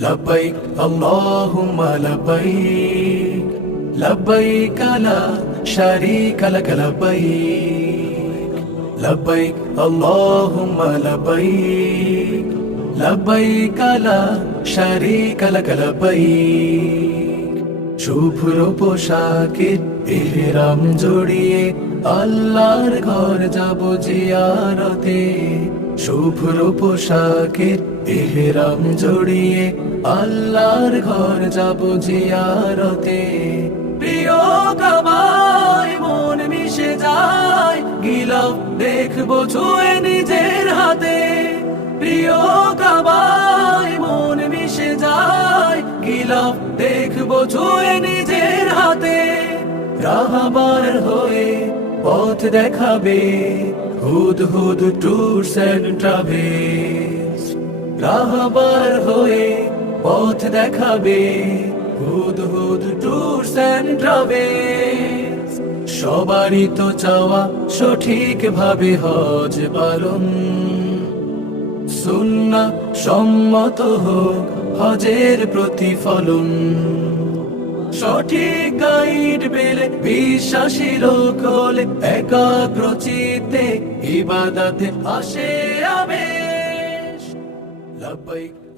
لبيك اللهم لبيك لبيك لا شريك لك لبيك لبيك اللهم لبيك لبيك لا شريك لك لبيك শুভ্র পোশাকের ইহরাম জড়িয়ে আল্লাহর ঘর যাব জিয়ারতে শুভ্র পোশাকের ইহরাম জড়িয়ে আল্লাহর ঘর যাব জিয়ারতে প্রিয় কাবায় মন মিশে যায় গিলাফ দেখবো ছুঁয়ে নিজের হাতে প্রিয় কাবায় মন মিশে যায় গিলাফ দেখবো ছুঁয়ে নিজের হাতে রাহবার হয়ে পথ দেখাবে হুদ হুদ ট্যুরস এন্ড ট্রাভেলস রাহবার হয়ে পথ দেখাবে হুদ হুদ ট্যুরস এন্ড ট্রাভেলস সবারই তো চাওয়া সঠিক ভাবে হজ পালন সুন্নাহ সম্মত হোক হজের প্রতিফলন সঠিক গাইড পেলে বিশ্বাসী লোক হলে একাগ্র চিত্তে ইবাদতে আসে আবেশ লব্বাইক